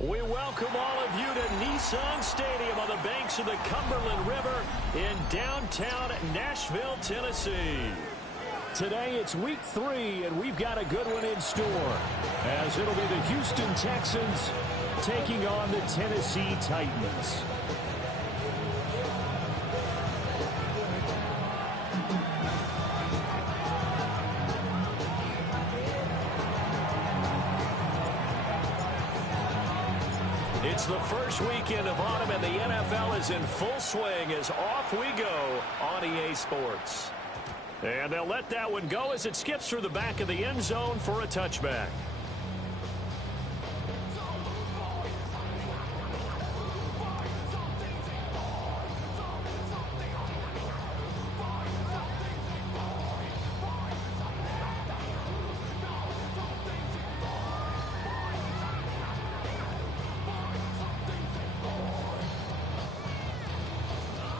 We welcome all of you to Nissan Stadium on the banks of the Cumberland River in downtown Nashville, Tennessee. Today it's week 3, and we've got a good one in store, as it'll be the Houston Texans taking on the Tennessee Titans. It's the first weekend of autumn, and the NFL is in full swing as off we go on EA Sports. And they'll let that one go as it skips through the back of the end zone for a touchback.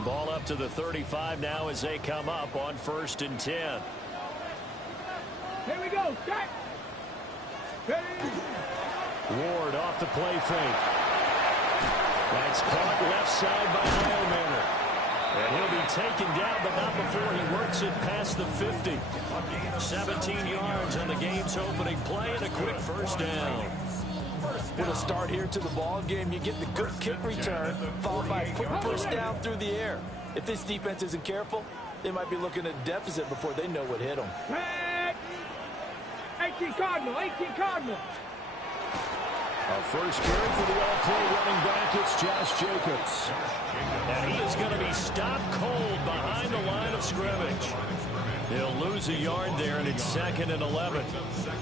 Ball up to the 35 now as they come up on 1st and 10. Here we go. Start. Ward off the play fake. That's caught left side by Heilmann. And he'll be taken down, but not before he works it past the 50. 17 yards on the game's opening play and a quick first down. With a start here to the ball game, you get the good kick return, followed by a quick first down through the air. If this defense isn't careful, they might be looking at a deficit before they know what hit them. 18 Cardinal, 18 Cardinal. Our first carry for the all-pro running back, it's Josh Jacobs. And he is going to be stopped cold behind the line of scrimmage. He'll lose a yard there, and it's 2nd and 11.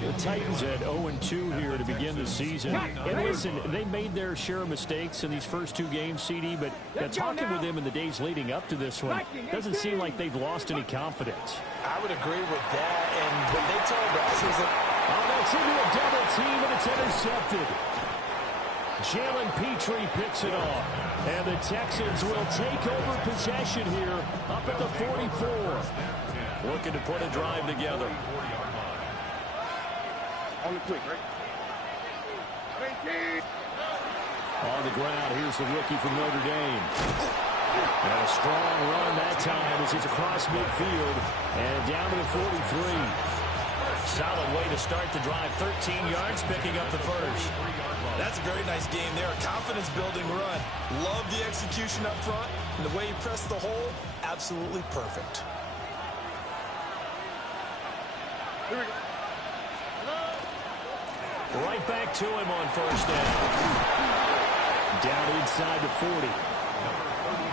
The Titans at 0-2 here to begin the season. And listen, they made their share of mistakes in these first 2 games, CD, but talking with them in the days leading up to this one, doesn't seem like they've lost any confidence. I would agree with that, and what they told us is that... Oh, that's into a double team, and it's intercepted. Jalen Petrie picks it off. And the Texans will take over possession here up at the 44. Looking to put a drive together. On the quick, right? On the ground, here's the rookie from Notre Dame. And a strong run that time as he's across midfield and down to the 43. Solid way to start the drive. 13 yards, picking up the first. That's a very nice game there. A confidence-building run. Love the execution up front. And the way he pressed the hole, absolutely perfect. Here we go. Right back to him on first down. Down inside the 40.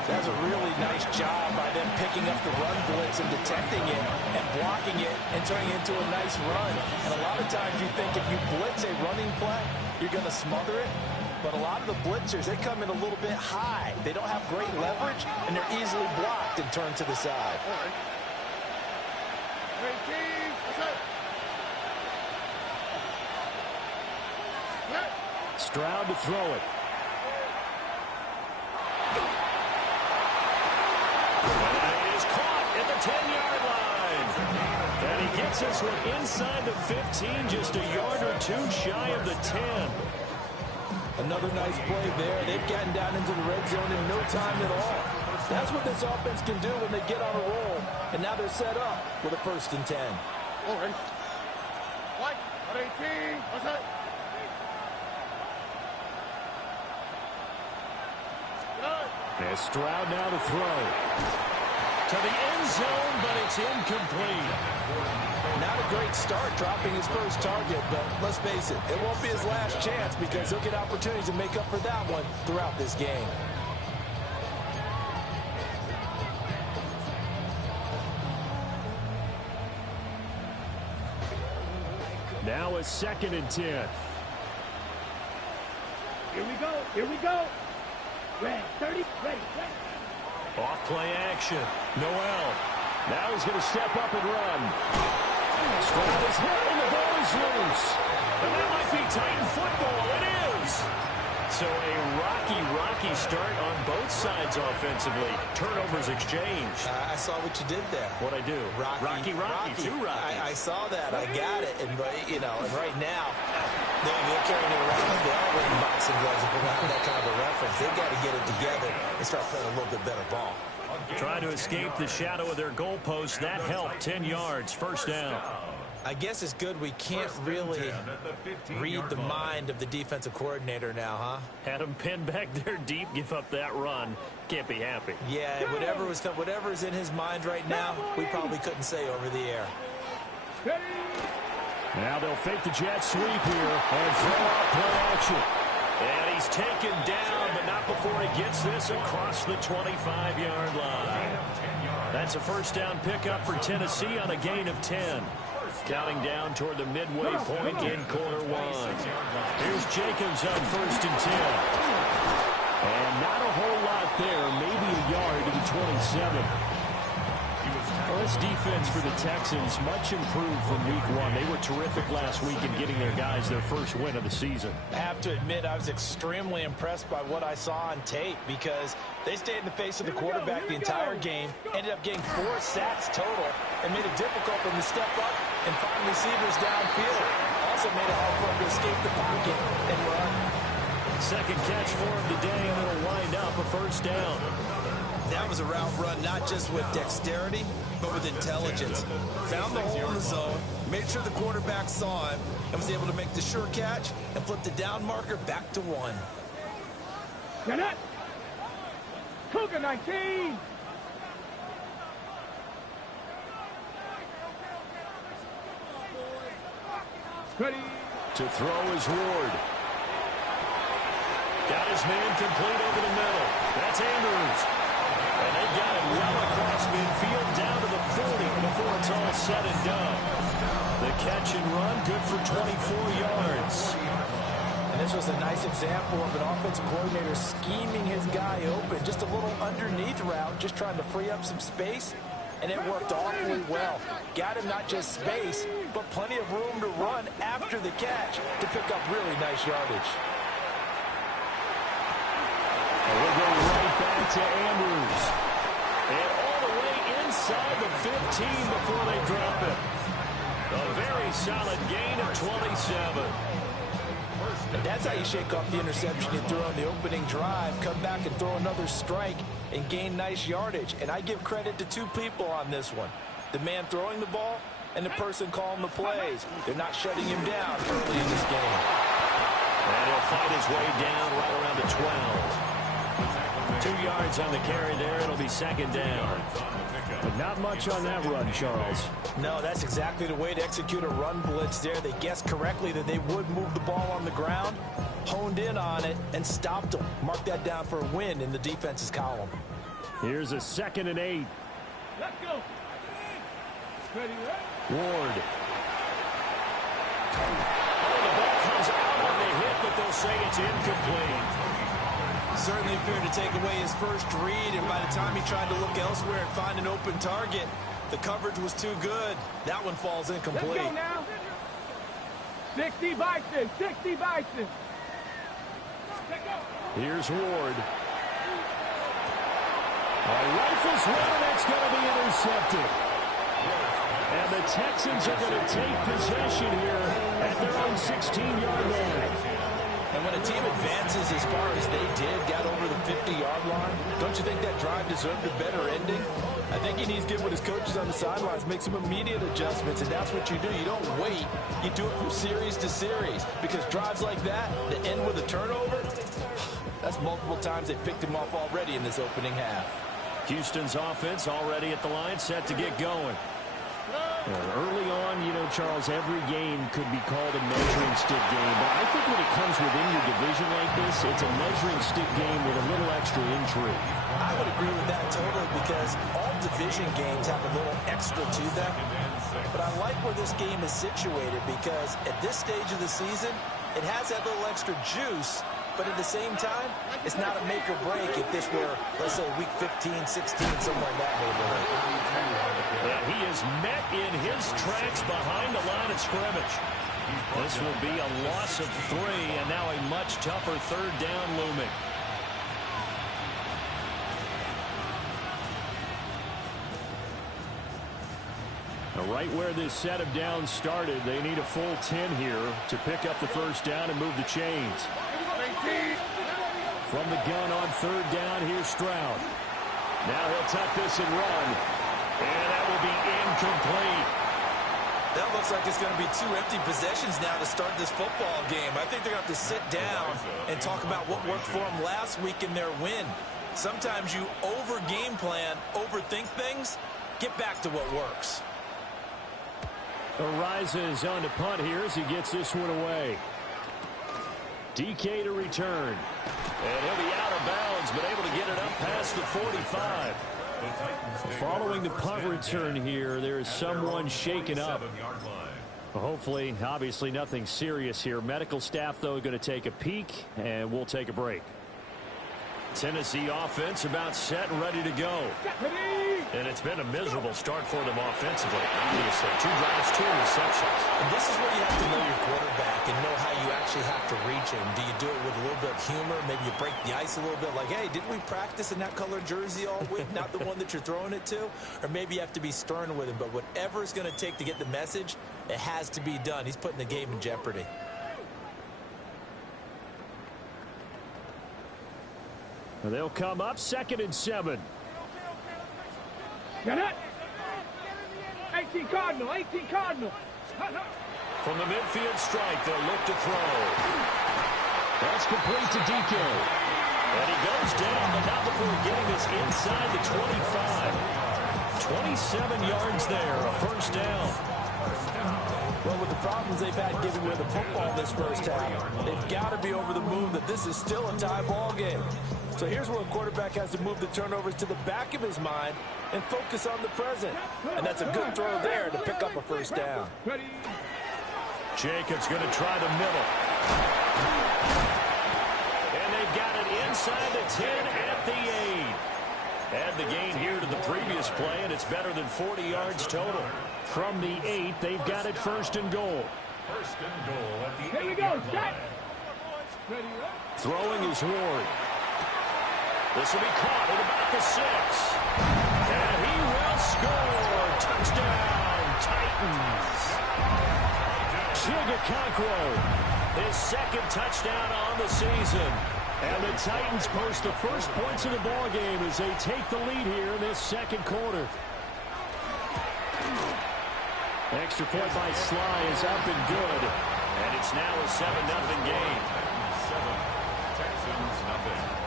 That's a really nice job by them picking up the run blitz and detecting it and blocking it and turning it into a nice run. And a lot of times you think if you blitz a running play, you're going to smother it. But a lot of the blitzers, they come in a little bit high. They don't have great leverage, and they're easily blocked and turned to the side. Stroud to throw it. And it is caught at the 10-yard line. And he gets this one inside the 15, just a yard or 2 shy of the 10. Another nice play there. They've gotten down into the red zone in no time at all. That's what this offense can do when they get on a roll. And now they're set up with a 1st and 10. All right. What? 18. What's that? And Stroud now to throw. To the end zone, but it's incomplete. Not a great start dropping his first target, but let's face it, it won't be his last chance because he'll get opportunities to make up for that one throughout this game. Now a 2nd and 10. Here we go. Here we go. Ready. 30. Ready. Off play action. Noel. Now he's going to step up and run. Stroud is hit and the ball is loose. And that might be Titan football. It is. So a rocky start on both sides offensively. Turnovers exchanged. I saw what you did there. What'd I do? Rocky. Two Rockies. I saw that. I got it. And, you know, and right now, they're carrying it around like they are wearing boxing gloves start playing a little bit better ball. Trying to escape the shadow of their goalpost. That helped. 10 yards, first down. I guess it's good we can't really read the mind of the defensive coordinator now, huh? Had him pinned back there deep, give up that run. Can't be happy. Yeah, whatever's in his mind right now, we probably couldn't say over the air. Now they'll fake the jet sweep here and throw out play action. And he's taken down, but not before he gets this across the 25-yard line. That's a first down pickup for Tennessee on a gain of 10. Counting down toward the midway point in quarter one. Here's Jacobs on 1st and 10. And not a whole lot there, maybe a yard to the 27. Well, this defense for the Texans, much improved from week one. They were terrific last week in getting their guys their first win of the season. I have to admit, I was extremely impressed by what I saw on tape because they stayed in the face of the quarterback the entire game, ended up getting 4 sacks total, and made it difficult for them to step up and find receivers downfield. Also made it hard for them to escape the pocket and run. Second catch for him today, and it'll wind up a first down. That was a route run, not just with dexterity, but with intelligence. Found the hole in the zone, made sure the quarterback saw him, and was able to make the sure catch and flip the down marker back to 1. Get it! Cougar 19! Ready. To throw is Ward. Got his man complete over the middle. That's Andrews. And they got it well across midfield down to the 40 before it's all said and done. The catch and run, good for 24 yards. And this was a nice example of an offensive coordinator scheming his guy open. Just a little underneath route, just trying to free up some space. And it worked awfully well. Got him not just space, but plenty of room to run after the catch to pick up really nice yardage. And we'll go right back to Andrews. And all the way inside the 15 before they drop it. A very solid gain of 27. And that's how you shake off the interception you threw on the opening drive, come back and throw another strike and gain nice yardage. And I give credit to 2 people on this one. The man throwing the ball and the person calling the plays. They're not shutting him down early in this game. And he'll fight his way down right around the 12. 2 yards on the carry there. It'll be second down. But not much on that run, Charles. No, that's exactly the way to execute a run blitz there. They guessed correctly that they would move the ball on the ground, honed in on it, and stopped them. Mark that down for a win in the defense's column. Here's a 2nd and 8. Let's go. Ready, Ward. Oh, the ball comes out on the hit, but they'll say it's incomplete. Certainly appeared to take away his first read, and by the time he tried to look elsewhere and find an open target, the coverage was too good. That one falls incomplete. Let's go now. 60 Bison, 60 Bison. Here's Ward. Rifles one, and it's going to be intercepted. And the Texans are going to take possession here at their own 16-yard line. And when a team advances as far as they did, got over the 50-yard line, don't you think that drive deserved a better ending? I think he needs to get with his coaches on the sidelines, make some immediate adjustments, and that's what you do. You don't wait. You do it from series to series, because drives like that end with a turnover, that's multiple times they picked him off already in this opening half. Houston's offense already at the line, set to get going. Early on, you know, Charles, every game could be called a measuring stick game. But I think when it comes within your division like this, it's a measuring stick game with a little extra intrigue. I would agree with that totally, because all division games have a little extra to them. But I like where this game is situated, because at this stage of the season, it has that little extra juice. But at the same time, it's not a make or break if this were, let's say, week 15, 16, somewhere in that neighborhood. And he is met in his tracks behind the line of scrimmage. This will be a loss of 3, and now a much tougher 3rd down looming. Now, right where this set of downs started, they need a full 10 here to pick up the first down and move the chains. From the gun on third down, here's Stroud. Now he'll tuck this and run. And that will be incomplete. That looks like it's going to be 2 empty possessions now to start this football game. I think they're going to have to sit down and talk about what worked for them last week in their win. Sometimes you over-game plan, overthink things. Get back to what works. Arises on to punt here as he gets this one away. DK to return. And he'll be out of bounds, but able to get it up past the 45. Following the punt return here, there is someone shaken up. Hopefully, obviously, nothing serious here. Medical staff, though, going to take a peek, and we'll take a break. Tennessee offense about set and ready to go. And it's been a miserable start for them offensively. Obviously, 2 drives, 2 receptions. And this is where you have to know your quarterback and know how you actually have to reach him. Do you do it with a little bit of humor? Maybe you break the ice a little bit like, hey, didn't we practice in that color jersey all week? Not the one that you're throwing it to? Or maybe you have to be stern with him. But whatever it's going to take to get the message, it has to be done. He's putting the game in jeopardy. They'll come up 2nd and 7. Get it? 18 Cardinal, 18 Cardinal. From the midfield strike, they'll look to throw. That's complete to DK. And he goes down, but not before getting this inside the 25. 27 yards there, a first down. Well, with the problems they've had giving away the football this first half, they've got to be over the moon that this is still a tie ball game. So here's where a quarterback has to move the turnovers to the back of his mind and focus on the present. And that's a good throw there to pick up a first down. Jacobs going to try the middle. And they've got it inside the 10 at the 8. Add the gain here to the previous play, and it's better than 40 yards total. From the 8, they've got it 1st and goal. 1st and goal at the 8. Here we go, set. Throwing is Ward. This will be caught at about the 6. And he will score. Touchdown, Titans. Chigakonkwo, his 2nd touchdown on the season. And the Titans post the first points of the ball game as they take the lead here in this 2nd quarter. Extra point by Sly is up and good. And it's now a 7-0 game. 7, Texans nothing.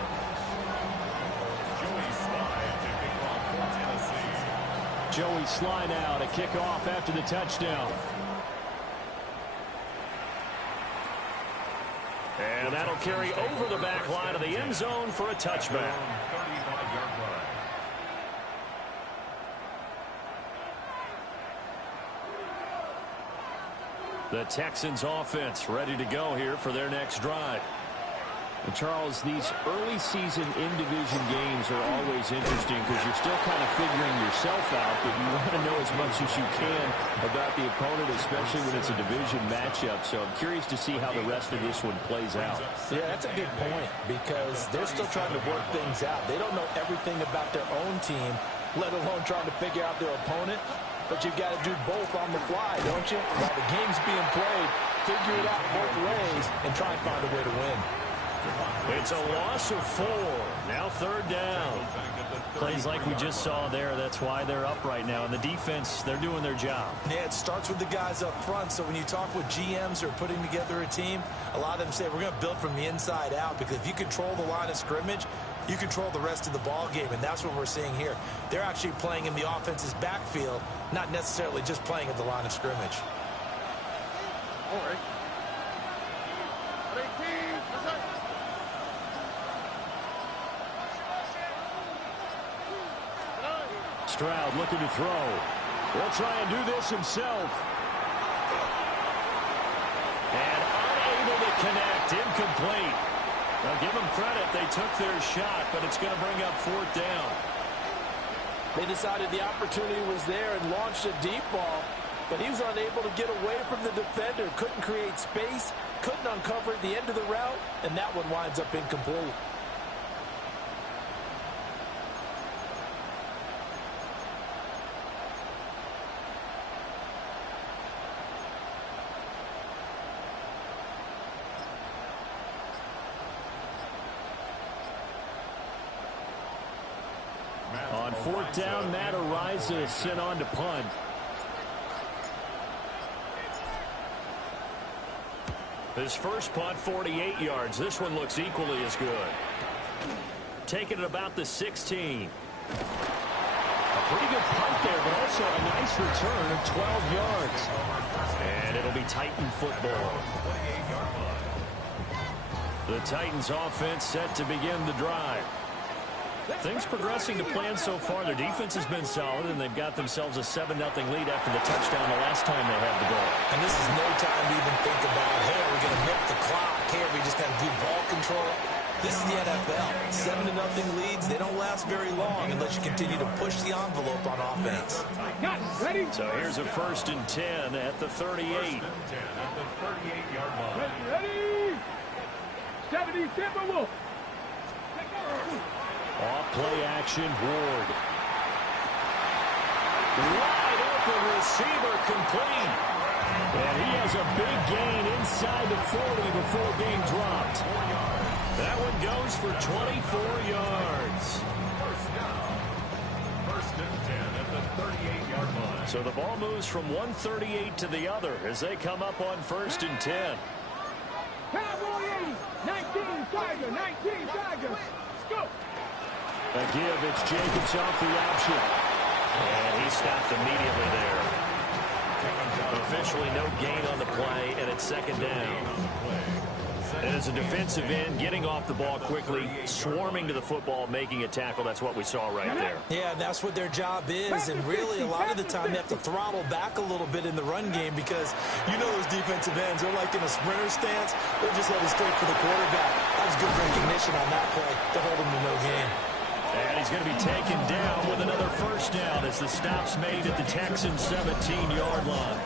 Joey Sly now to kick off after the touchdown. And that'll carry over the back line of the end zone for a touchback. 35-yard line. The Texans offense ready to go here for their next drive. And Charles, these early season in-division games are always interesting because you're still kind of figuring yourself out, but you want to know as much as you can about the opponent, especially when it's a division matchup. So I'm curious to see how the rest of this one plays out. Yeah, that's a good point because they're still trying to work things out. They don't know everything about their own team, let alone trying to figure out their opponent. But you've got to do both on the fly, don't you? While the game's being played, figure it out both ways and try and find a way to win. It's a loss of 4. Now 3rd down. Plays like we just saw there. That's why they're up right now. And the defense, they're doing their job. Yeah, it starts with the guys up front. So when you talk with GMs who are putting together a team, a lot of them say we're going to build from the inside out because if you control the line of scrimmage, you control the rest of the ball game. And that's what we're seeing here. They're actually playing in the offense's backfield, not necessarily just playing at the line of scrimmage. All right. 18, Stroud looking to throw. He'll try and do this himself. And unable to connect. Incomplete. Now give them credit. They took their shot, but it's going to bring up 4th down. They decided the opportunity was there and launched a deep ball, but he was unable to get away from the defender. Couldn't create space, couldn't uncover at the end of the route, and that one winds up incomplete. fourth down, Matt Ariza sent on to punt. His first punt, 48 yards. This one looks equally as good. Taking it about the 16. A pretty good punt there, but also a nice return of 12 yards. And it'll be Titan football. The Titans offense set to begin the drive. Things progressing to plan so far. Their defense has been solid, and they've got themselves a 7-0 lead after the touchdown the last time they had the ball. And this is no time to even think about, hey, are we going to milk the clock? Hey, are we just going to do ball control? This is the NFL. 7-0 leads, they don't last very long unless you continue to push the envelope on offense. Ready? So here's a 1st and 10 at the 38. Ready? 70 Timberwolves. Off play action, Ward. Wide open receiver complete. And he has a big gain inside the 40 before being dropped. That one goes for 24 yards. First and 10 at the 38-yard line. So the ball moves from 138 to the other as they come up on 1st and 10. Cowboy 80. 19 Tiger. 19 Tiger. Let's go. A give, it's Jacobs off the option. And he stopped immediately there. Officially no gain on the play, and it's 2nd down. And as a defensive end, getting off the ball quickly, swarming to the football, making a tackle, that's what we saw right there. Yeah, that's what their job is, and really a lot of the time they have to throttle back a little bit in the run game because you know those defensive ends, they're like in a sprinter stance, they're just headed straight for the quarterback. That was good recognition on that play to hold him to no gain. And he's going to be taken down with another 1st down as the stop's made at the Texans' 17-yard line.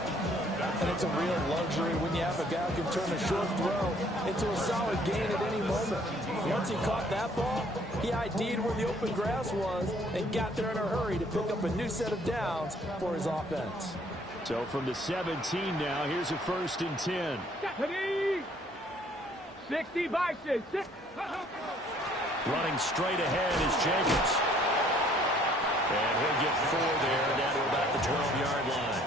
And it's a real luxury when you have a guy who can turn a short throw into a solid gain at any moment. Once he caught that ball, he ID'd where the open grass was and got there in a hurry to pick up a new set of downs for his offense. So from the 17 now, here's a 1st and 10. 60 Vices. Running straight ahead is Jacobs. And he'll get 4 there, down to about the 12-yard line.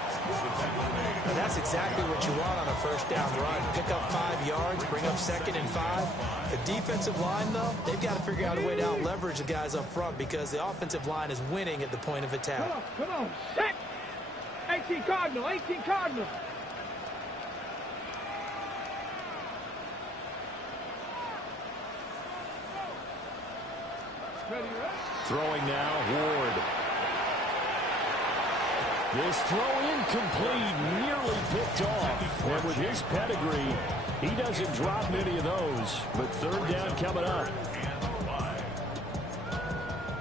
And that's exactly what you want on a 1st down run. Pick up 5 yards, bring up 2nd and 5. The defensive line, though, they've got to figure out a way to out-leverage the guys up front because the offensive line is winning at the point of attack. Come on. Set. 18 Cardinal. 18 Cardinal. Throwing now, Ward. This throw incomplete, nearly picked off. And with his pedigree, he doesn't drop many of those. But 3rd down coming up.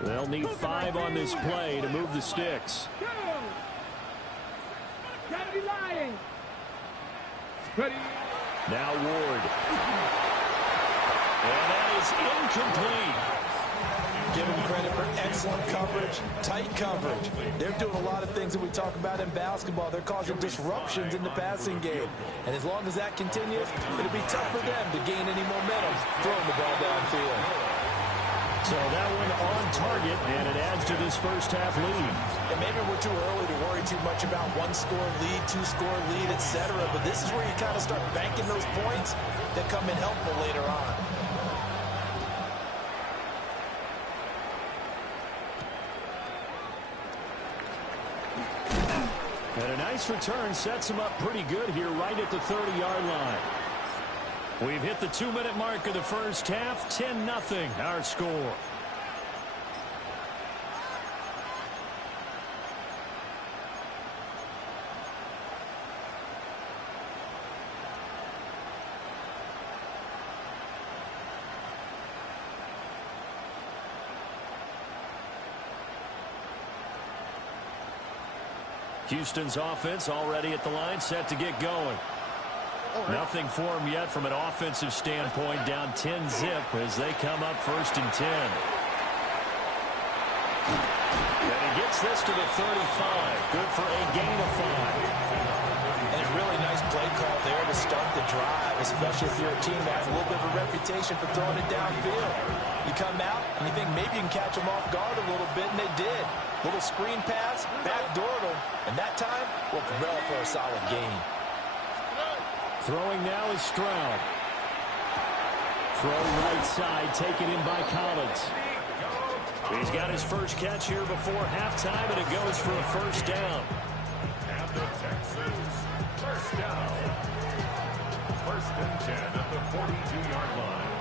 They'll need 5 on this play to move the sticks. Gotta be lying. Ready. Now Ward. And that is incomplete. Give them credit for excellent coverage, tight coverage. They're doing a lot of things that we talk about in basketball. They're causing disruptions in the passing game. And as long as that continues, it'll be tough for them to gain any momentum throwing the ball downfield. So that one on target, and it adds to this first half lead. And maybe we're too early to worry too much about 1-score lead, 2-score lead, etc. But this is where you kind of start banking those points that come in helpful later on. And a nice return sets him up pretty good here right at the 30-yard line. We've hit the 2-minute mark of the first half. 10-0 our score. Houston's offense already at the line, set to get going. Nothing for him yet from an offensive standpoint, down 10-zip as they come up 1st and 10. And he gets this to the 35. Good for a gain of 5. And a really nice play call there to start the drive, especially if you're a team that has a little bit of a reputation for throwing it downfield. You come out and you think maybe you can catch them off guard a little bit, and they did. Little screen pass, backdoored them, and that time will prevail for a solid gain. Throwing now is Stroud. Throw right side, taken in by Collins. He's got his first catch here before halftime, and it goes for a first down. And the Texans, first down. First and 10 at the 42-yard line.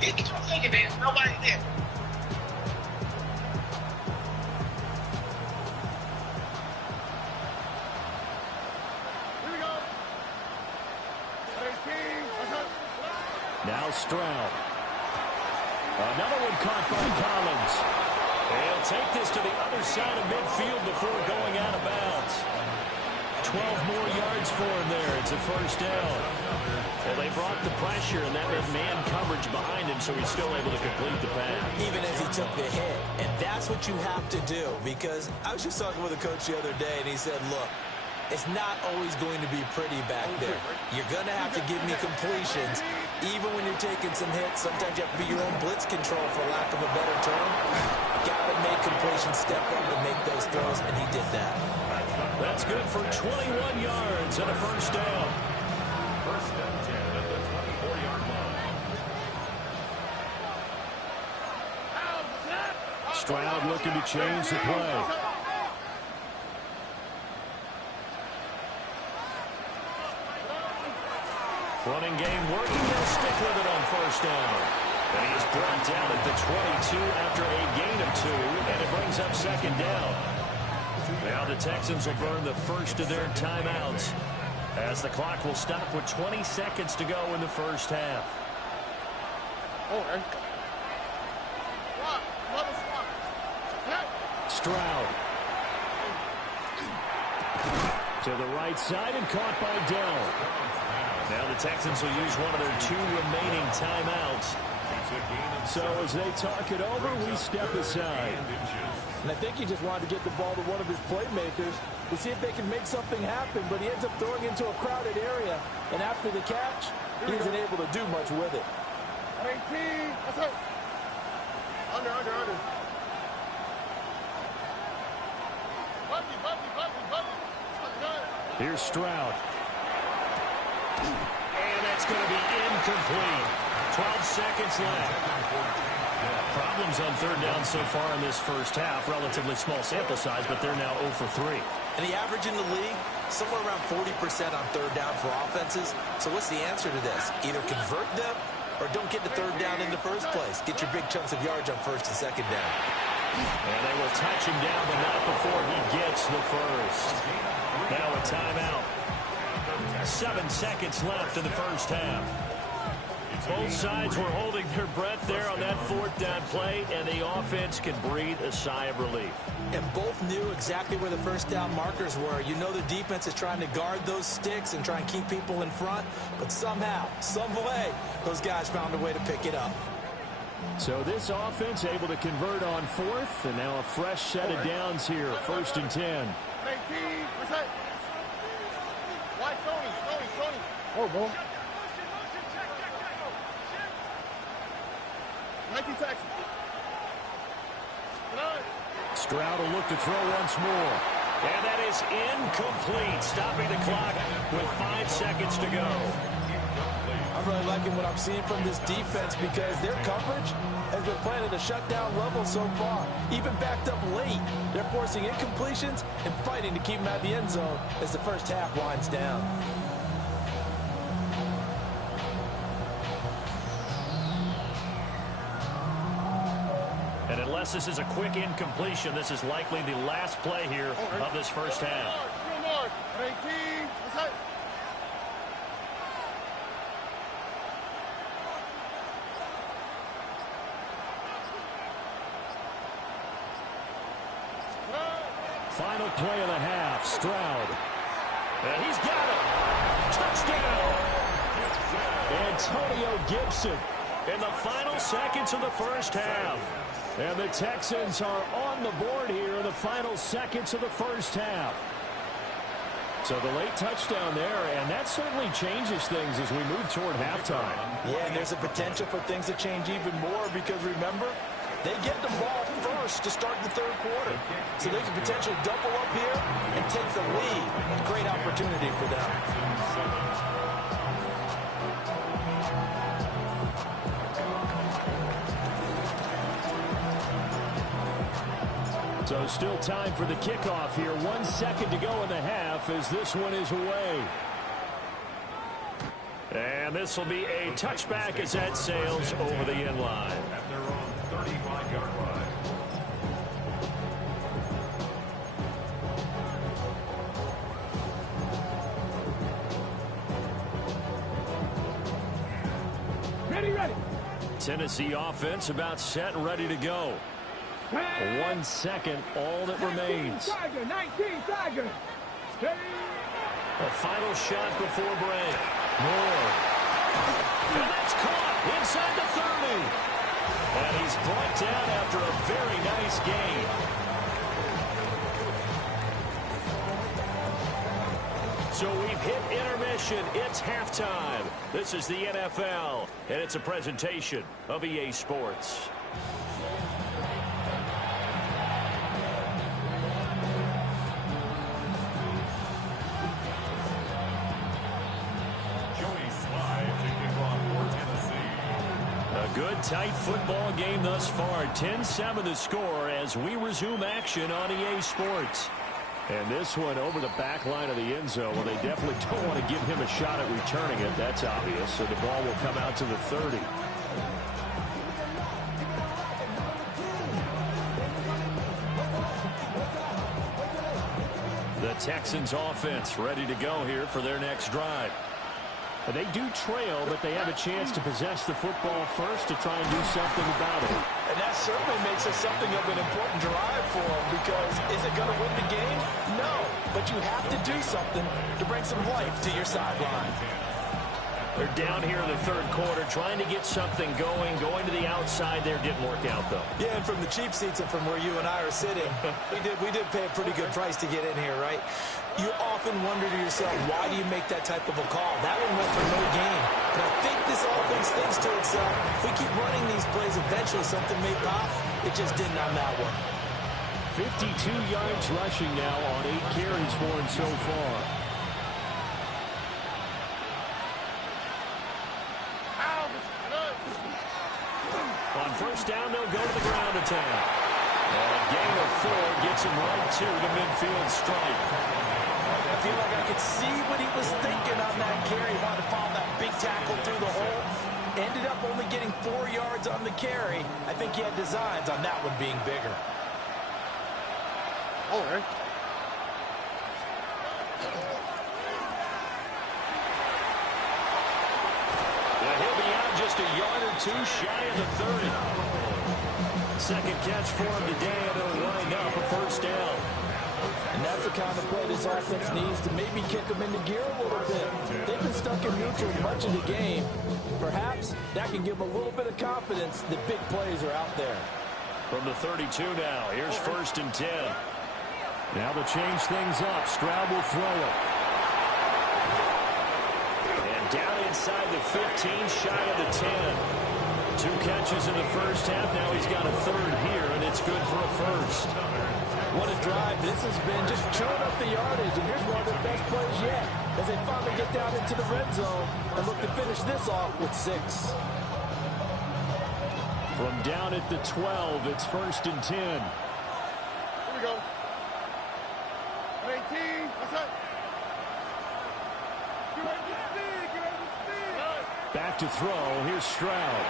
Get your thinking, man. Nobody there. Now Stroud. Another one caught by Collins. He'll take this to the other side of midfield before going out of bounds. 12 more yards for him there. It's a first down. Well, they brought the pressure, and that meant man coverage behind him, so he's still able to complete the pass. Even as he took the hit. And that's what you have to do, because I was just talking with a coach the other day, and he said, look, it's not always going to be pretty back there. You're going to have to give me completions. Even when you're taking some hits, sometimes you have to be your own blitz control, for lack of a better term. Got to make completions, step up and make those throws, and he did that. That's good for 21 yards and a first down. First and 10 at the 24-yard line. Stroud looking to change the play. Running game working. They'll stick with it on first down. And he is brought down at the 22 after a gain of 2, and it brings up second down. Now the Texans will burn the first of their timeouts, as the clock will stop with 20 seconds to go in the first half. Stroud. To the right side and caught by Dell. Now the Texans will use one of their 2 remaining timeouts. So as they talk it over, we step aside. And I think he just wanted to get the ball to one of his playmakers to see if they can make something happen, but he ends up throwing into a crowded area. And after the catch, he isn't able to do much with it. 18, that's it. Under. Here's Stroud. And that's going to be incomplete. 12 seconds left. Problems on third down so far in this first half. Relatively small sample size, but they're now 0 for 3. And the average in the league, somewhere around 40% on third down for offenses. So what's the answer to this? Either convert them or don't get the third down in the first place. Get your big chunks of yards on first and second down. And they will touch him down, but not before he gets the first. Now a timeout. 7 seconds left in the first half. Both sides were holding their breath there on that fourth down play, and the offense can breathe a sigh of relief. And both knew exactly where the first down markers were. You know the defense is trying to guard those sticks and try and keep people in front, but somehow, some way, those guys found a way to pick it up. So this offense able to convert on fourth, and now a fresh set of downs here, first and 10. 18, that's it. White, Tony. Oh, boy. 19 Texans. Stroud will look to throw once more. And that is incomplete, stopping the clock with 5 seconds to go. I'm really liking what I'm seeing from this defense, because their coverage has been playing at a shutdown level so far. Even backed up late, they're forcing incompletions and fighting to keep them out of the end zone as the first half winds down. And unless this is a quick incompletion, this is likely the last play here of this first half. 18, that's it. Final play of the half, Stroud. And he's got it. Touchdown. Antonio Gibson in the final seconds of the first half. And the Texans are on the board here in the final seconds of the first half. So the late touchdown there, and that certainly changes things as we move toward halftime. Yeah, and there's a potential for things to change even more because, remember, they get the ball first to start the third quarter. So they can potentially double up here and take the lead. A great opportunity for them. So still time for the kickoff here. 1 second to go in the half as this one is away. And this will be a touchback as that sails over the end line. At their own 35-yard line. Ready. Tennessee offense about set and ready to go. 1 second, all that remains. 19 Tiger. Steady. A final shot before break. Moore. And that's caught inside the 30. And he's brought down after a very nice gain. So we've hit intermission. It's halftime. This is the NFL, and it's a presentation of EA Sports. Good, tight football game thus far. 10-7 the score as we resume action on EA Sports. And this one over the back line of the end zone. Well, they definitely don't want to give him a shot at returning it. That's obvious. So the ball will come out to the 30. The Texans offense ready to go here for their next drive. They do trail, but they have a chance to possess the football first to try and do something about it. And that certainly makes it something of an important drive for them because is it going to win the game? No, but you have to do something to bring some life to your sideline. They're down here in the third quarter trying to get something going to the outside there. Didn't work out, though. Yeah, and from the cheap seats and from where you and I are sitting, we did pay a pretty good price to get in here, right? You often wonder to yourself, why do you make that type of a call? That one went for no gain. But I think this offense thinks to itself, if we keep running these plays, eventually something may pop. It just didn't on that one. 52 yards rushing now on 8 carries for him so far. On first down, they'll go to the ground attack. And a gain of 4 gets him right to the midfield stripe. I feel like I could see what he was thinking on that carry. He wanted to follow that big tackle through the hole. Ended up only getting 4 yards on the carry. I think he had designs on that one being bigger. All right. He'll be out just a yard or 2 shy of the 30. Second catch for him today, and it'll wind up a first down. And that's the kind of play this offense needs to maybe kick them into gear a little bit. They've been stuck in neutral much of the game. Perhaps that can give them a little bit of confidence that big plays are out there. From the 32 now, here's first and 10. Now to change things up, Stroud will throw it. And down inside the 15, shy of the 10. 2 catches in the first half. Now he's got a third here, and it's good for a first. What a drive this has been, just chewing up the yardage. And here's one of their best plays yet as they finally get down into the red zone and look to finish this off with 6. From down at the 12, it's first and 10. Here we go. 18. What's that? Get ready to speed. Get ready to speed. Back to throw. Here's Stroud.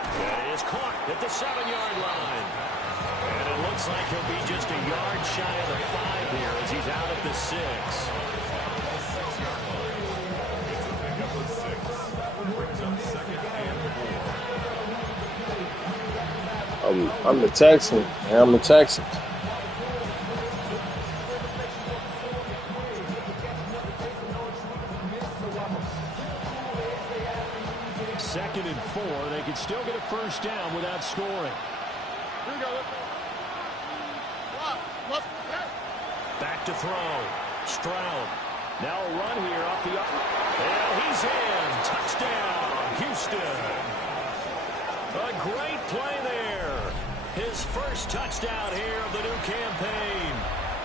That is caught at the 7-yard line. And it looks like he'll be just a yard shy of the 5 here as he's out at the 6. I'm the Texan. Yeah, I'm the Texans. Second and 4. They can still get a first down without scoring. Here we go. Back to throw. Stroud. Now a run here off the up. And he's in. Touchdown, Houston. A great play there. His first touchdown here of the new campaign.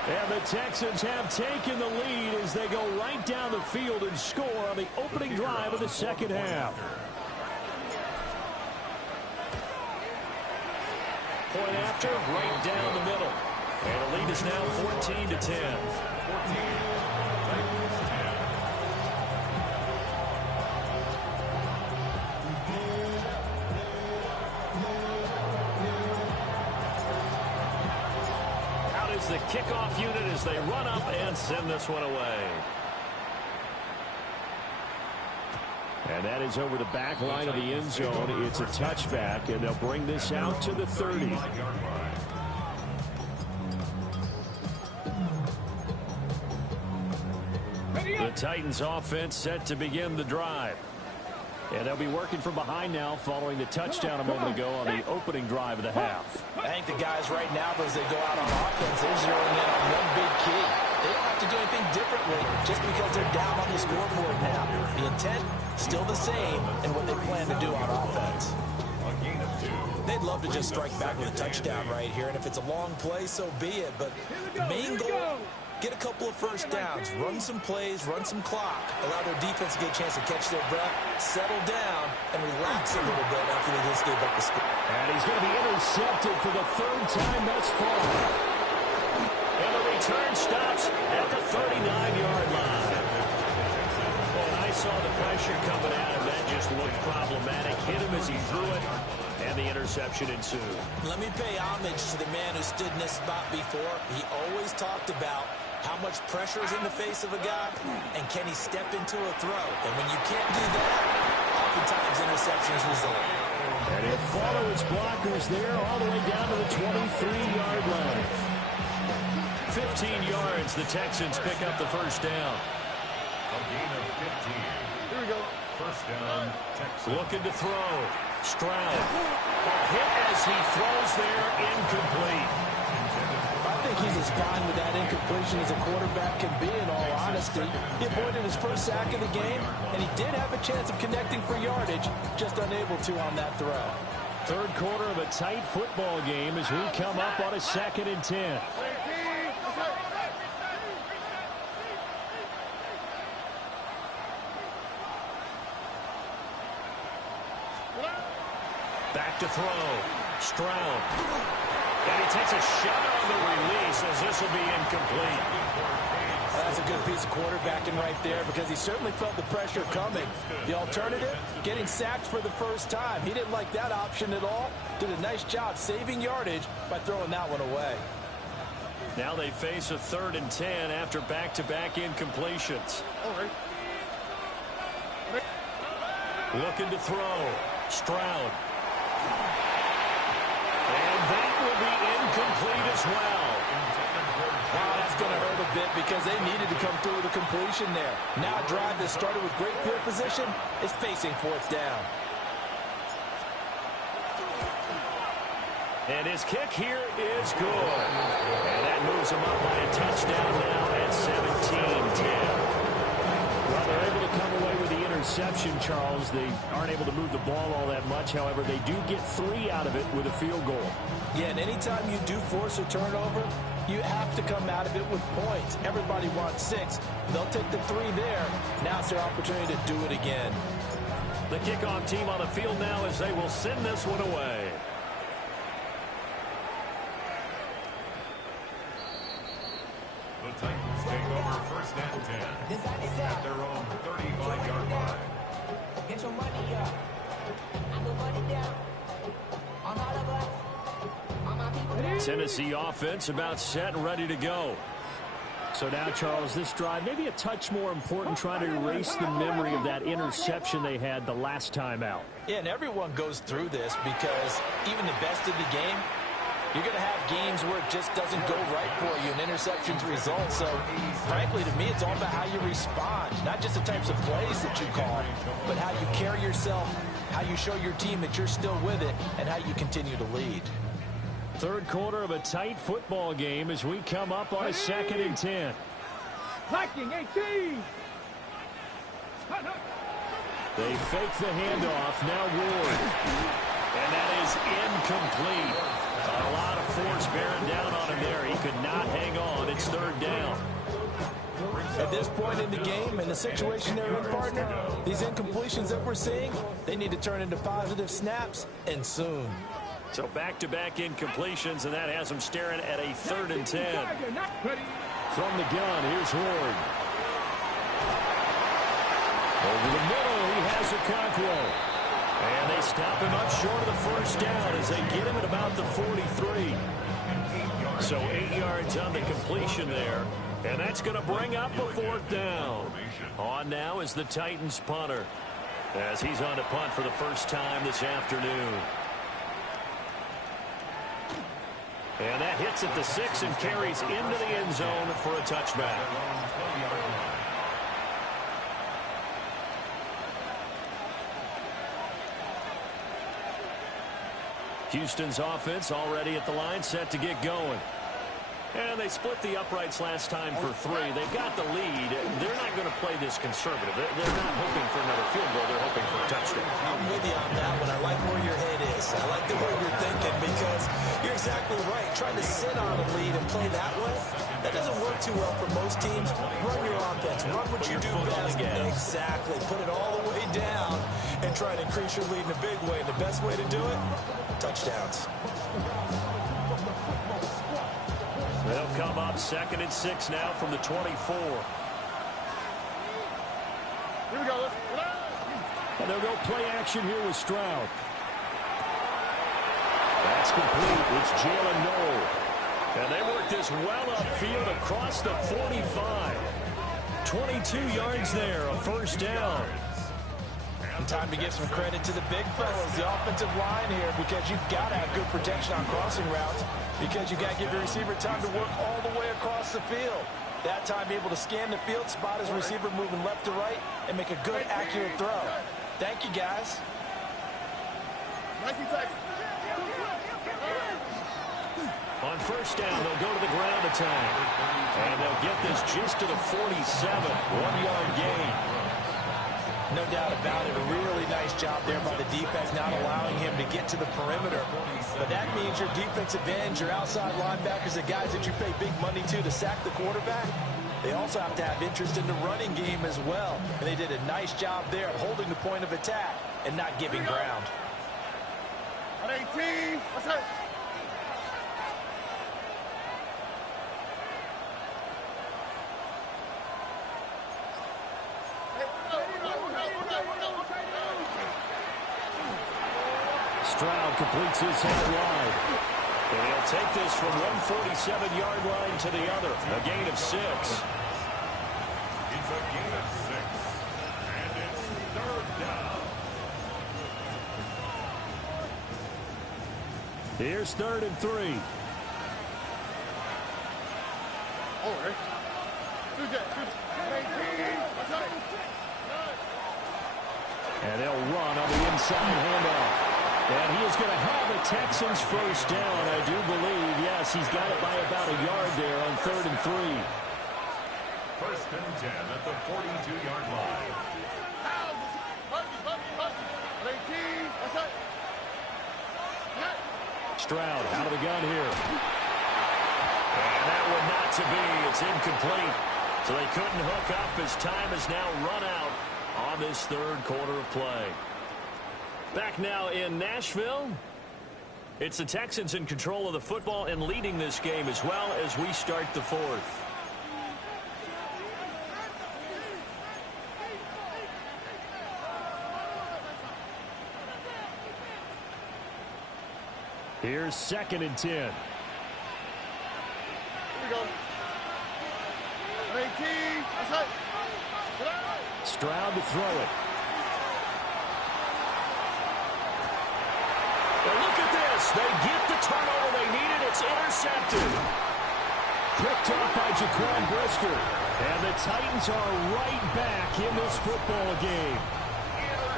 And the Texans have taken the lead as they go right down the field and score on the opening drive of the second half. Point after, right down the middle. And the lead is now 14-10. Out is the kickoff unit as they run up and send this one away. And that is over the back line of the end zone. It's a touchback, and they'll bring this out to the 30. The Titans offense set to begin the drive. And they'll be working from behind now following the touchdown a moment ago on the opening drive of the half. I think the guys right now, as they go out on offense, they're zeroing in on one big key. They don't have to do anything differently just because they're down on the scoreboard now. The intent, still the same, and what they plan to do on offense. They'd love to just strike back with a touchdown right here, and if it's a long play, so be it. But the main goal, get a couple of first downs, run some plays, run some clock, allow their defense to get a chance to catch their breath, settle down, and relax a little bit after they just gave up the score. And he's going to be intercepted for the third time thus far. And the return stops at the 39-yard line. And I saw the pressure coming at him. That just looked problematic. Hit him as he threw it, and the interception ensued. Let me pay homage to the man who stood in this spot before. He always talked about how much pressure is in the face of a guy, and can he step into a throw. And when you can't do that, oftentimes interceptions result. And he'll follow his blockers there all the way down to the 23-yard line. 15 yards, the Texans pick up the first down. A gain of 15. Here we go. First down, Texans. Looking to throw. Stroud. A hit as he throws there, incomplete. I think he's as fine with that incompletion as a quarterback can be, in all honesty. He avoided his first sack of the game, and he did have a chance of connecting for yardage, just unable to on that throw. Third quarter of a tight football game as we come up on a 2nd and 10. Back to throw. Stroud. And he takes a shot on the release as this will be incomplete. That's a good piece of quarterbacking right there because he certainly felt the pressure coming. The alternative, getting sacked for the first time. He didn't like that option at all. Did a nice job saving yardage by throwing that one away. Now they face a 3rd and 10 after back-to-back incompletions. All right. Looking to throw. Stroud. And that will be incomplete as well. Wow, that's going to hurt a bit because they needed to come through with a completion there. Now a drive that started with great field position is facing 4th down. And his kick here is good. And that moves him up by a touchdown now at 17-10. Well, they're able to come away with the interception, Charles. They aren't able to move the ball all that much. However, they do get 3 out of it with a field goal. Yeah, and anytime you do force a turnover, you have to come out of it with points. Everybody wants 6. They'll take the 3 there. Now it's their opportunity to do it again. The kickoff team on the field now as they will send this one away. The Titans take over first and 10 at their own 35-yard line. Get your money up. I put money down. On all of us. On my people. Tennessee offense about set and ready to go. So now, Charles, this drive maybe a touch more important, trying to erase the memory of that interception they had the last time out. Yeah, and everyone goes through this because even the best of the game, you're going to have games where it just doesn't go right for you and interceptions result. So, frankly, to me, it's all about how you respond. Not just the types of plays that you call, but how you carry yourself, how you show your team that you're still with it, and how you continue to lead. Third quarter of a tight football game as we come up on a 2nd and 10. Blocking 18. They fake the handoff. Now Ward. And that is incomplete. A lot of force bearing down on him there. He could not hang on. It's third down. At this point in the game and the situation they're in, partner, these incompletions that we're seeing, they need to turn into positive snaps, and soon. So back-to-back incompletions, and that has him staring at a 3rd and 10. From the gun, here's Ward. Over the middle, he has a Conquo. And they stop him up short of the first down as they get him at about the 43. So 8 yards on the completion there. And that's going to bring up a 4th down. On now is the Titans punter, as he's on to punt for the first time this afternoon. And that hits at the 6 and carries into the end zone for a touchback. Houston's offense already at the line, set to get going. And they split the uprights last time for 3. They've got the lead. They're not going to play this conservative. They're not hoping for another field goal. They're hoping for a touchdown. I'm with you on that one. I like where your head is. I like the way you're thinking, because you're exactly right. Trying to sit on a lead and play that way, that doesn't work too well for most teams. Run your offense. Run what you do best. Exactly. Put it all the way down and try to increase your lead in a big way. And the best way to do it, touchdowns. They'll come up 2nd and 6 now from the 24. Here we go. And they'll go play action here with Stroud. That's complete. It's Jalen Noel. And they work this well upfield across the 45. 22 yards there, a 1st down. And time to give some credit to the big fellas, the offensive line here, because you've got to have good protection on crossing routes, because you've got to give your receiver time to work all the way across the field. That time able to scan the field, spot his receiver moving left to right, and make a good, accurate throw. Thank you, guys. On 1st down, they'll go to the ground attack. And they'll get this just to the 47. 1-yard gain. No doubt about it. A really nice job there by the defense, not allowing him to get to the perimeter. But that means your defensive ends, your outside linebackers, the guys that you pay big money to sack the quarterback, they also have to have interest in the running game as well. And they did a nice job there of holding the point of attack and not giving ground. 18. What's that? Stroud completes his head wide. And he'll take this from 147-yard line to the other. A gain of 6. It's a gain of 6. And it's 3rd down. Here's 3rd and 3. And they'll run on the inside handoff. And he is going to have the Texans 1st down, I do believe. Yes, he's got it by about a yard there on 3rd and 3. 1st and 10 at the 42-yard line. Stroud out of the gun here. And that one not to be. It's incomplete. So they couldn't hook up as time has now run out on this 3rd quarter of play. Back now in Nashville. It's the Texans in control of the football and leading this game as well as we start the 4th. Here's 2nd and 10. Here we go. 18. That's it. Stroud to throw it. And look at this. They get the turnover they needed. It's intercepted. Picked up by Jaquan Brisker. And the Titans are right back in this football game.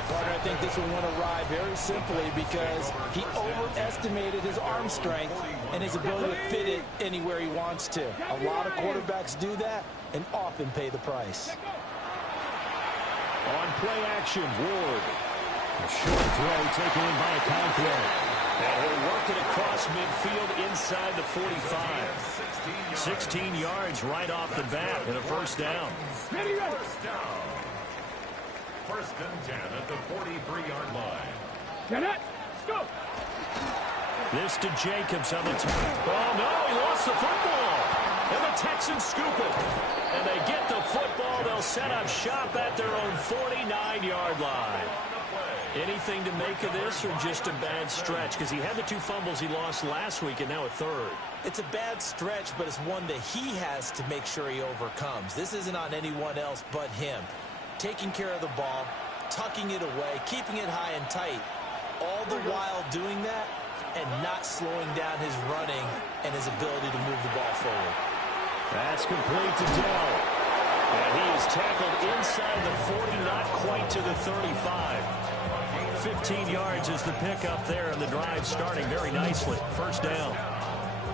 Partner, I think this one went awry very simply because he overestimated his arm strength and his ability to fit it anywhere he wants to. A lot of quarterbacks do that and often pay the price. On play action, Ward. A short throw taken in by a Conquer. And he'll work it across midfield inside the 45. 16 yards right off the bat and a first down. First down. First and 10 at the 43-yard line. Get it. Go. This to Jacobs on the turn. Oh, no, he lost the football. And the Texans scoop it. And they get the football. They'll set up shop at their own 49-yard line. Anything to make of this or just a bad stretch? Because he had the 2 fumbles he lost last week and now a third. It's a bad stretch, but it's one that he has to make sure he overcomes. This isn't on anyone else but him. Taking care of the ball, tucking it away, keeping it high and tight, all the while doing that and not slowing down his running and his ability to move the ball forward. That's complete to Dell. And he is tackled inside the 40, not quite to the 35. 15 yards is the pickup there, and the drive starting very nicely. First down.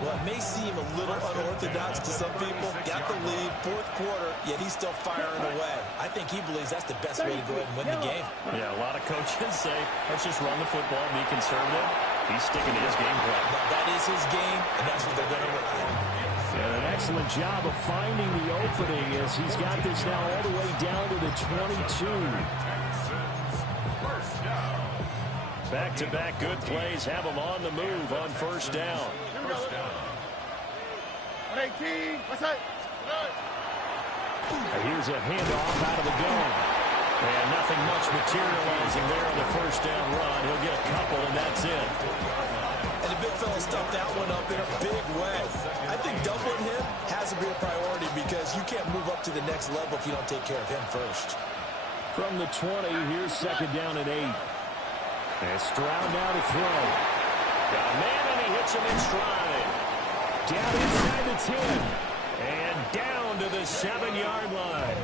Well, it may seem a little unorthodox to some people. Got the lead, 4th quarter, yet he's still firing away. I think he believes that's the best way to go ahead and win the game. Yeah, a lot of coaches say, let's just run the football, be conservative. He's sticking to his game plan. Now, that is his game, and that's what they're going to rely on. And an excellent job of finding the opening as he's got this now all the way down to the 22. Back-to-back good plays have him on the move on first down. First down. 18. What's that? Here's a handoff out of the gun. And nothing much materializing there on the first down run. He'll get a couple, and that's it. And the big fella stuffed that one up in a big way. I think doubling him has to be a priority because you can't move up to the next level if you don't take care of him first. From the 20, here's second down and 8. And Stroud now to throw. Got a man, and he hits him in stride. Down inside the 10. And down to the 7-yard line.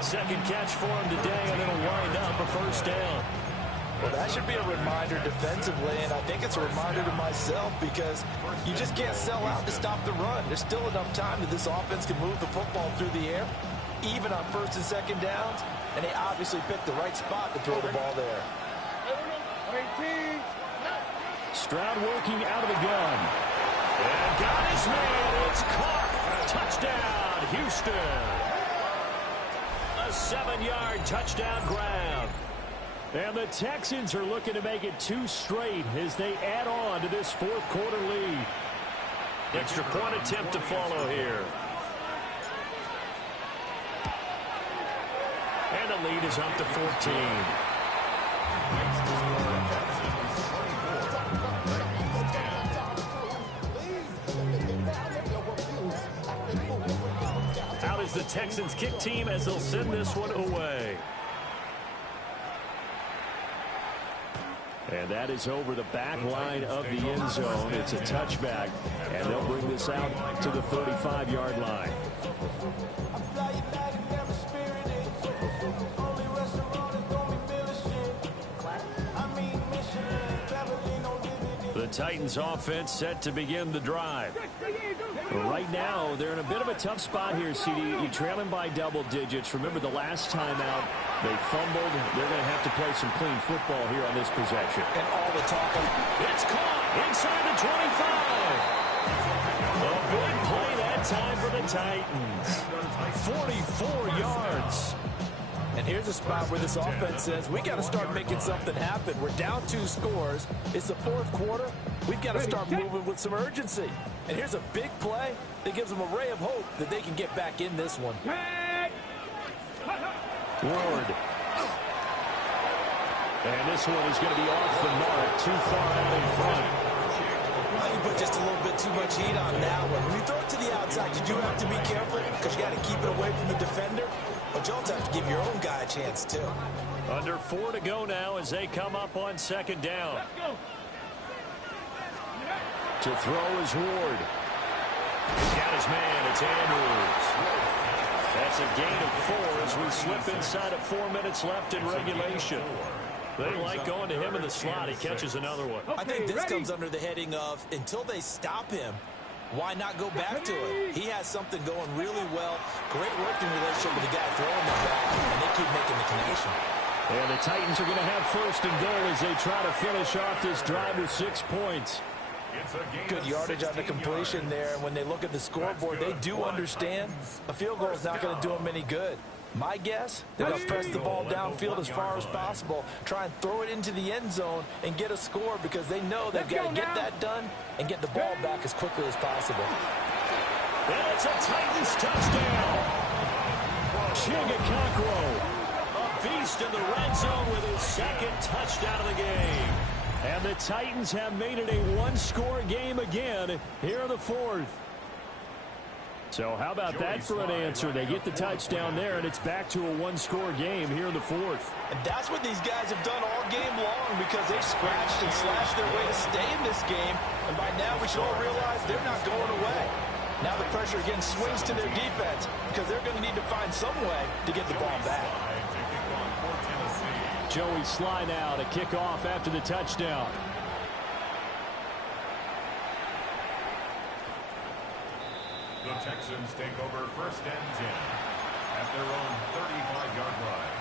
Second catch for him today, and it'll wind up a first down. Well, that should be a reminder defensively, and I think it's a reminder to myself because you just can't sell out to stop the run. There's still enough time that this offense can move the football through the air, even on first and second downs, and they obviously picked the right spot to throw the ball there. 18. Stroud working out of the gun. And got his man. It's caught. Touchdown, Houston. A 7-yard touchdown grab. And the Texans are looking to make it 2 straight as they add on to this 4th quarter lead. Extra point attempt to follow here. And the lead is up to 14. Out is the Texans kick team as they'll send this one away. And that is over the back line of the end zone. It's a touchback, and they'll bring this out to the 35-yard line. The Titans offense set to begin the drive. Right now, they're in a bit of a tough spot here, CD. You're trailing by double digits. Remember the last time out, they fumbled. They're going to have to play some clean football here on this possession. And all the talk of it's caught inside the 25. A good play that time for the Titans. 44 yards. And here's a spot where this offense says, we got to start making something happen. We're down 2 scores. It's the 4th quarter. We've got to start moving with some urgency. And here's a big play that gives them a ray of hope that they can get back in this one. Ward. And this one is going to be off the mark, too far out in front. I think put just a little bit too much heat on that one. When you throw it to the outside, you do have to be careful because you got to keep it away from the defender. But you also have to give your own guy a chance, too. Under 4 to go now as they come up on second down. To throw is Ward. He's got his man. It's Andrews. That's a gain of 4 as we slip inside of 4 minutes left in regulation. They like going to him in the slot. He catches another one. I think this comes under the heading of until they stop him, why not go back to it? He has something going really well. Great working relationship with the guy throwing the ball, and they keep making the connection. And the Titans are going to have first and goal as they try to finish off this drive with 6 points. Good yardage on the completion there. And when they look at the scoreboard, they do understand a field goal is not going to do them any good. My guess, they're going to press the ball downfield as far as possible, try and throw it into the end zone and get a score because they know they've got to get that done and get the ball back as quickly as possible. And it's a Titans touchdown. Chingacocro, a beast in the red zone with his second touchdown of the game. And the Titans have made it a one-score game again here in the fourth. So how about that for an answer? They get the touchdown there, and it's back to a one-score game here in the fourth. And that's what these guys have done all game long because they've scratched and slashed their way to stay in this game. And by now we should all realize they're not going away. Now the pressure again swings to their defense because they're going to need to find some way to get the ball back. Joey Sly now to kick off after the touchdown. The Texans take over first and 10 at their own 35-yard line.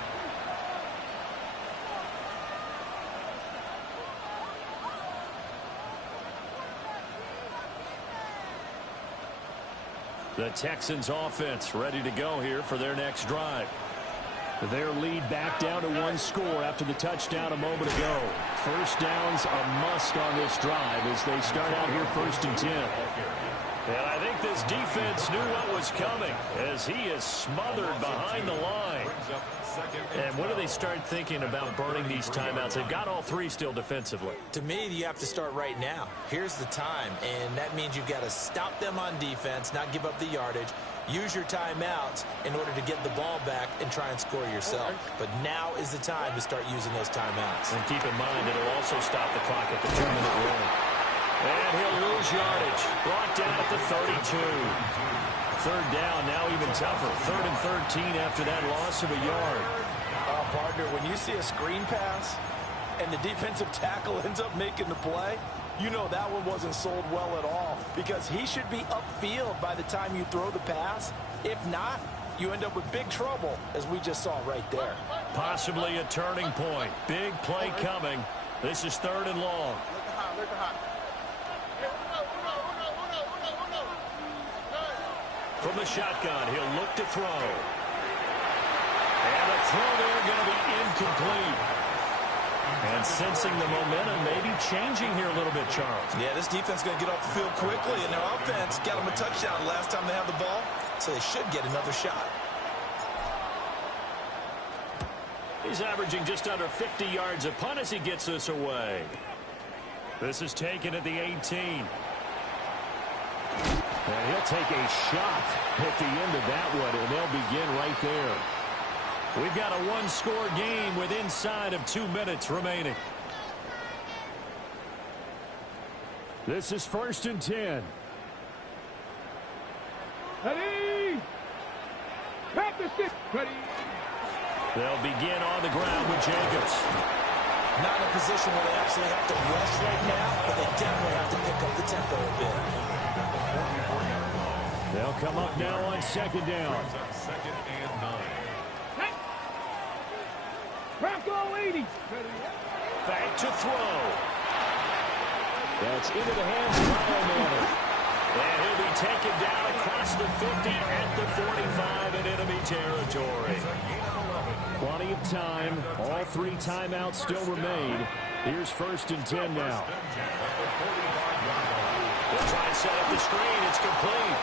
The Texans offense ready to go here for their next drive. Their lead back down to one score after the touchdown a moment ago. First down's a must on this drive as they start out here first and 10. And I think this defense knew what was coming as he is smothered behind the line. And what do they start thinking about burning these timeouts? They've got all three still defensively. To me, you have to start right now. Here's the time, and that means you've got to stop them on defense, not give up the yardage. Use your timeouts in order to get the ball back and try and score yourself. But now is the time to start using those timeouts. And keep in mind, it'll also stop the clock at the 2-minute warning. And he'll lose yardage. Brought down at the 32. Third down, now even tougher. 3rd and 13 after that loss of a yard. Partner, when you see a screen pass and the defensive tackle ends up making the play, you know that one wasn't sold well at all because he should be upfield by the time you throw the pass. If not, you end up with big trouble, as we just saw right there. Possibly a turning point. Big play coming. This is 3rd and long. From the shotgun, he'll look to throw. And the throw there going to be incomplete. And sensing the momentum maybe changing here a little bit, Charles. Yeah, this defense is going to get off the field quickly, and their offense got them a touchdown last time they had the ball, so they should get another shot. He's averaging just under 50 yards a punt as he gets this away. This is taken at the 18. And he'll take a shot at the end of that one, and they'll begin right there. We've got a one-score game with inside of 2 minutes remaining. This is 1st and 10. Ready! Tap the stick. Ready! They'll begin on the ground with Jacobs. Not in a position where they absolutely have to rush right now, but they definitely have to pick up the tempo a bit. They'll come up now on 2nd down. 2nd and 9. Bronco 80. Back to throw. That's into the hands of Kyle Manning. And he'll be taken down across the 50 at the 45 in enemy territory. Plenty of time. All 3 timeouts still remain. Here's 1st and 10 now. They'll try and set up the screen. It's complete.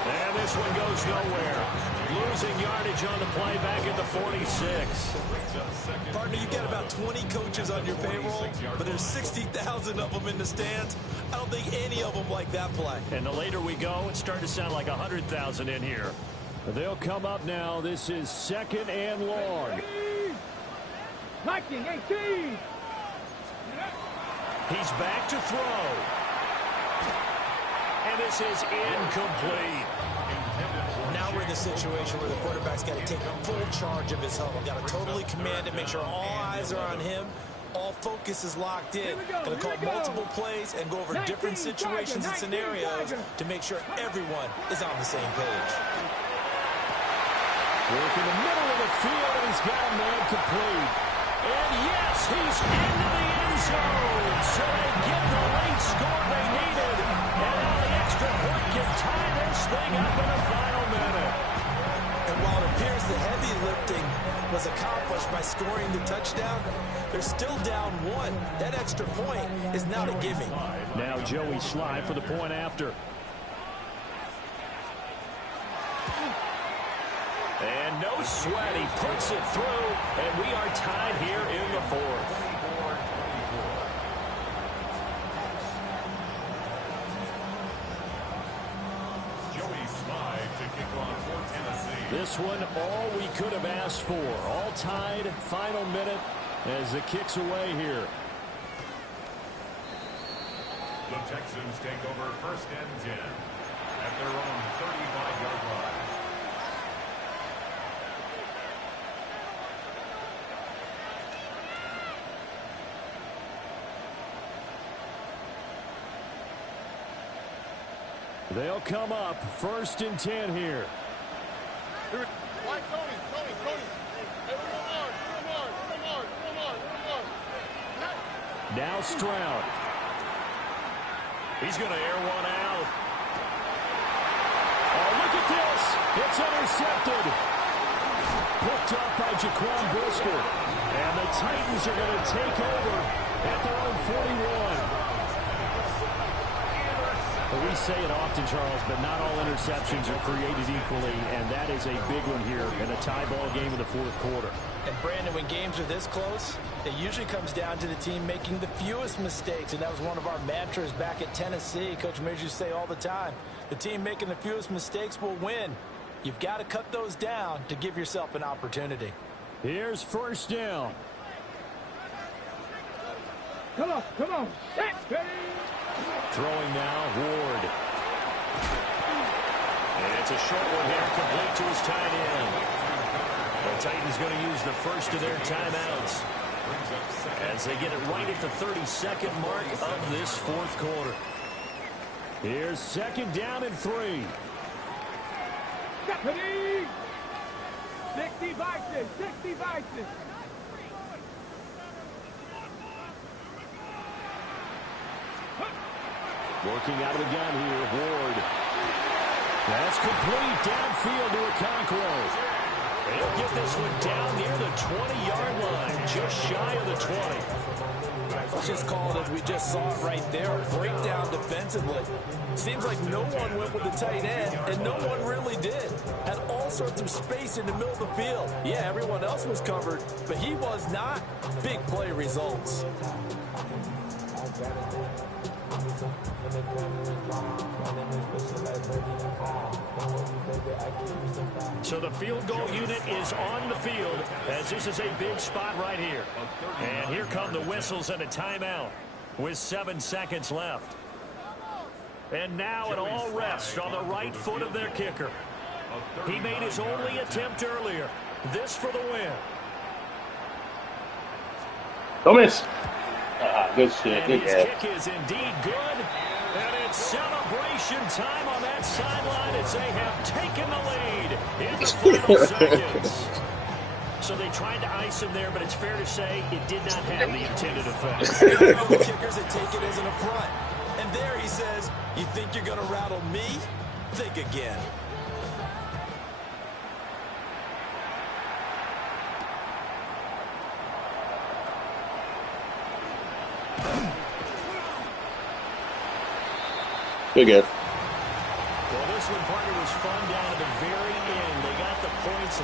And this one goes nowhere. Losing yardage on the play back at the 46. Partner, you've got about 20 coaches on your payroll, but there's 60,000 of them in the stands. I don't think any of them like that play. And the later we go, it's starting to sound like 100,000 in here. They'll come up now. This is 2nd and long. 19, 18. He's back to throw. And this is incomplete. Now we're in the situation where the quarterback's got to take full charge of his huddle. Got to totally command it, make sure all eyes are on him. All focus is locked in. Going to call multiple plays and go over different situations and scenarios to make sure everyone is on the same page. Work in the middle of the field, and he's got a man complete. And yes, he's into the end zone. So they get the late score they needed. And now the extra point can tie this thing up in the final minute. And while it appears the heavy lifting was accomplished by scoring the touchdown, they're still down one. That extra point is not a gimme. Now Joey Sly for the point after. And no sweat, he puts it through, and we are tied here in the fourth. Joey Sly to kick off for Tennessee. This one, all we could have asked for. All tied, final minute as the kick's away here. The Texans take over 1st and 10 at their own 35-yard line. They'll come up 1st and 10 here. Now Stroud. He's going to air one out. Oh, look at this. It's intercepted. Picked up by Jaquan Brisker. And the Titans are going to take over at their own 41. We say it often, Charles, but not all interceptions are created equally, and that is a big one here in a tie ball game in the fourth quarter. And, Brandon, when games are this close, it usually comes down to the team making the fewest mistakes, and that was one of our mantras back at Tennessee. Coach Mears used to say all the time, the team making the fewest mistakes will win. You've got to cut those down to give yourself an opportunity. Here's 1st down. Come on. Set, Throwing now, Ward. And it's a short one here, complete to his tight end. The Titans going to use the first of their timeouts as they get it right at the 32nd mark of this fourth quarter. Here's 2nd down and 3. Stephanie! 60 Vikings. Working out of the gun here, Ward. That's complete downfield to Okonkwo. He'll get this one down near the 20-yard line, just shy of the 20. Let's just call it as we just saw it right there, a breakdown defensively. Seems like no one went with the tight end, and no one really did. Had all sorts of space in the middle of the field. Yeah, everyone else was covered, but he was not. Big play results. So the field goal unit is on the field as this is a big spot right here. And here come the whistles and a timeout with 7 seconds left. And now it all rests on the right foot of their kicker. He made his only attempt earlier. This for the win. Don't miss. Good shit. And his kick is indeed good. And it's celebration time on that sideline as they have taken the lead in the final seconds. So they tried to ice him there, but it's fair to say it did not have the intended effect. The kickers that take it as an affront. And there he says, you think you're going to rattle me? Think again. Good game. Well, this one, partner, was fun down to the very end. They got the points.